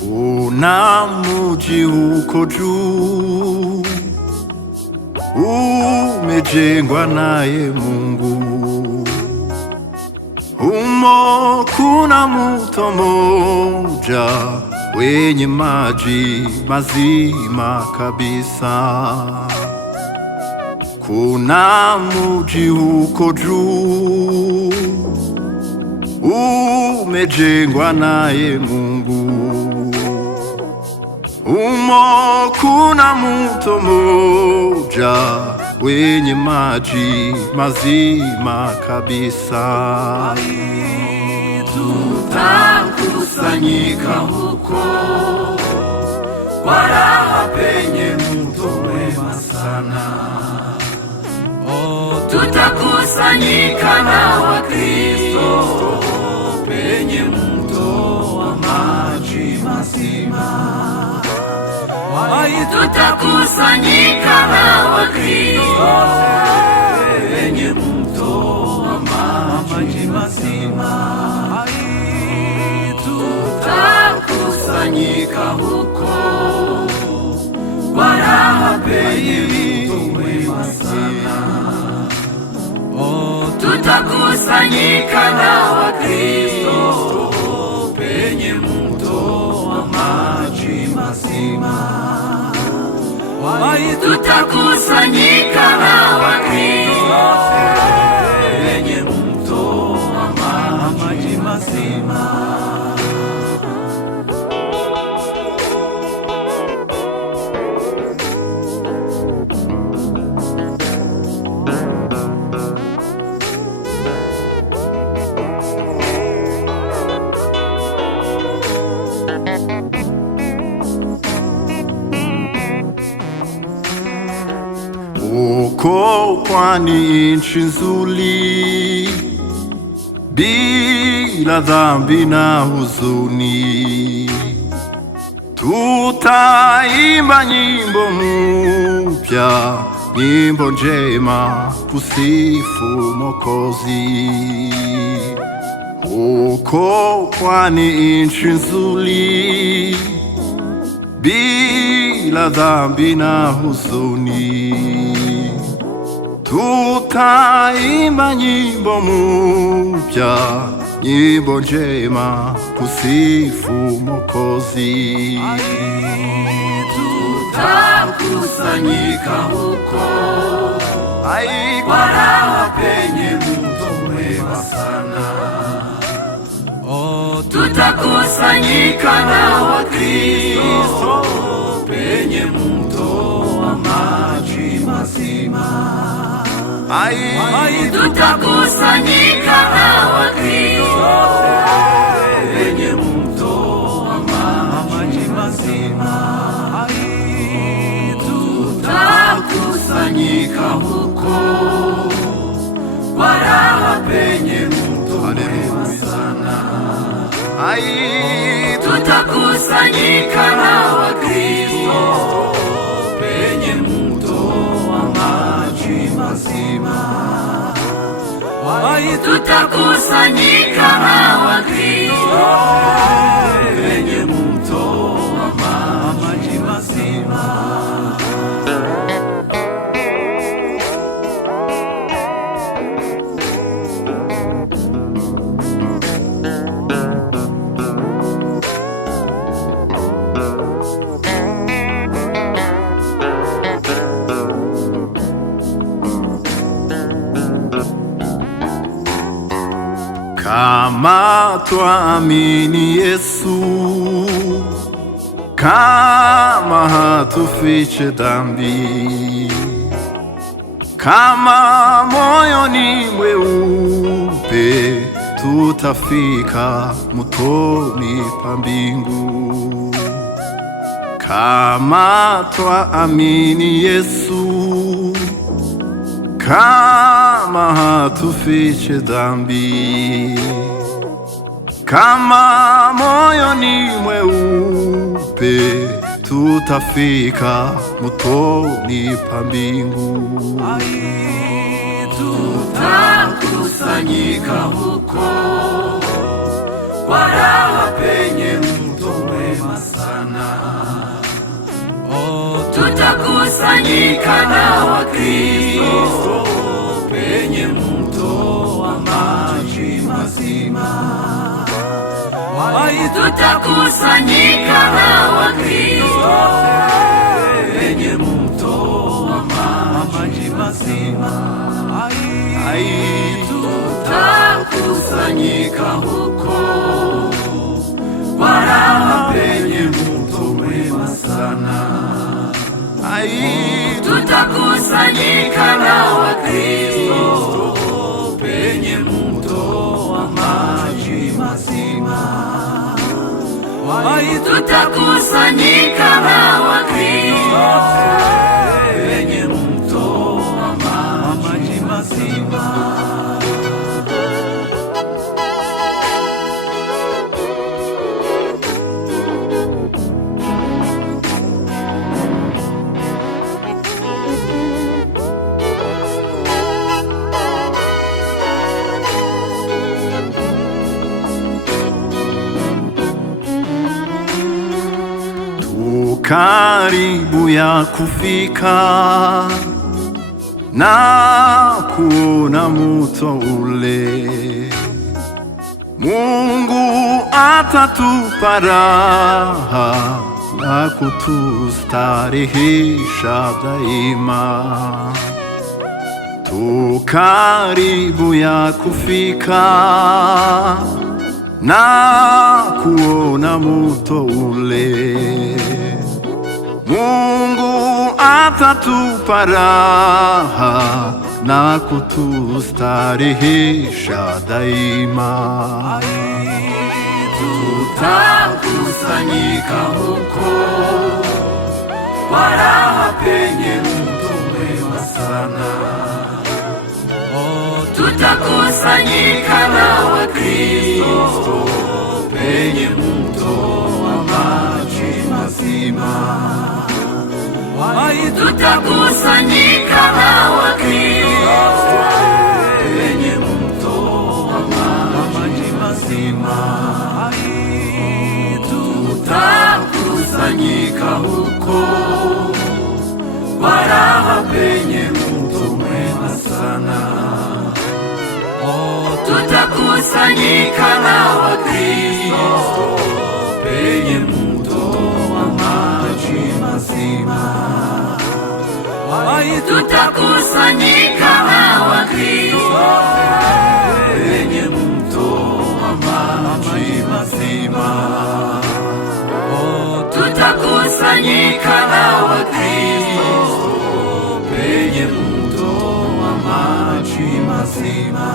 Kuna mji uko juu, umejengwa naye Mungu. Humo kuna mto moja wenye maji mazima kabisa. Kuna mji uko juu, umejengwa naye Mungu. Humo kuna mto moja wenye maji mazima kabisa. Tutakusanyika huko kwa raha penye mto mwema sana. Tutakusanyika na Wakristo penye mto wa maji mazima. Tutakusanyika na Wakristo penye mto wa maji mazima. Tutakusanyika huko kwa raha penye mto mwema sana. Tutakusanyika na Wakristo penye mto wa maji mazima. Tutakusanyika na Wakristo penye mto wa maji mazima. Uko pwani nchi nzuri, bila dhambi na huzuni. Tutaimba nyimbo mpya, nyimbo njema kusifu Mwokozi. Uko pwani nchi nzuri, bila dhambi na huzuni. Tutaimba nyimbo mpya, nyimbo njema kusifu Mwokozi. Tutakusanyika huko kwa raha penye mto mwema sana. Tutakusanyika na Wakristo penye mto wa maji mazima. Tutakusanyika na Wakristo penye mto wa maji mazima. Tutakusanyika huko kwa raha penye mto mwema sana. Tutakusanyika na Wakristo penye mto wa maji mazima. Tutakusanyika na Wakristo penye mto wa maji mazima. Kama twaamini Yesu, kama hatufiche dhambi, kama moyoni mweupe, tutafika mtoni pa mbingu. Kama twaamini Yesu, kama kama hatufiche dhambi, kama moyo ni mweupe, tutafika motoni pa mbingu. Tutakusanyika huko kwa raha penye mto mwema sana. Tutakusanyika na Wakristo penye mto wa maji mazima. Tutakusanyika na Wakristo penye mto wa maji mazima. Tutakusanyika huko kwa raha penye mto mwema sana. Tutakusanyika na Wakristo penye mto wa maji mazima. Tutakusanyika na Wakristo penye mto wa maji mazima. Karibu ya kufika na kuona mto ule, Mungu atatupa raha na kutustarehesha daima. Tu karibu ya kufika na kuona mto ule, Mungu atatupa raha na kutustarehesha daima. Tutakusanyika huko kwa raha penye mto mwema sana. Tutakusanyika na Wakristo penye mto wa maji mazima. Tutakusanyika na Wakristo penye mto wa maji mazima. Tutakusanyika huko kwa raha penye mto mwema sana. Tutakusanyika na Wakristo penye mto wa maji mazima. Tutakusanyika na Wakristo penye mto wa maji mazima. Tutakusanyika na Wakristo penye mto wa maji mazima.